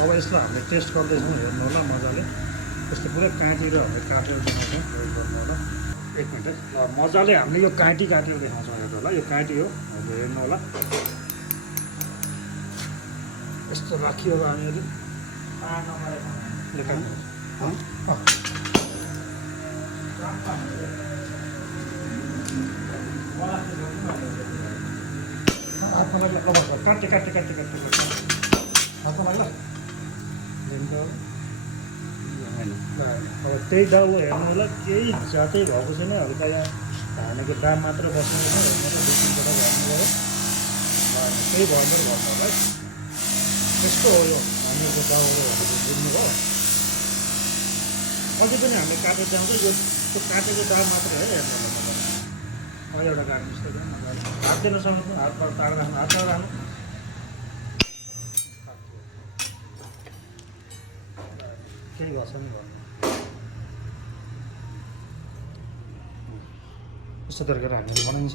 अब यसलाई हामीले टेस्ट गर्दैछौँ, हेर्नु होला मजाले। यस्तो पुरै काँटीहरू हामीले काटेर देखाउँछौँ, प्रयोग गर्नु होला। एक मिनट है, ल मजाले हामीले यो काँटी काटेर देखाउँछौँ, हेर्नु होला। यो काँटी हो, हजुर हेर्नु होला। यस्तो राखियो हामीहरू हातमा लाग्ला कभर छ, काट्टे काट्टे काट्टे काट्टे काट्टे हातमा लाग्ला। अब त्यही दाउ हेर्नु होला, केही जातै भएको छैन। हल्का यहाँ हानेको दाम मात्र बस्नु होइन, हेर्नु होला। 2-3 पटक हाल्नु गयो, त्यही भएर गर्नु होला है। यस्तो हो यो हामीहरूको दाउहरू भनेको, बुझ्नुभयो। अझै पनि हामीले काटेर जाउँछ, यो काटेको दाम मात्रै है, हेर्नु होला। एउटा काट्नु जस्तो हात दिन सक्नु, हात टाढा राख्नु, हात टाढा राख्नु। केही गर्छ नि गर्नु। यस्तो तरिकाले हामीले बनाइन्छ।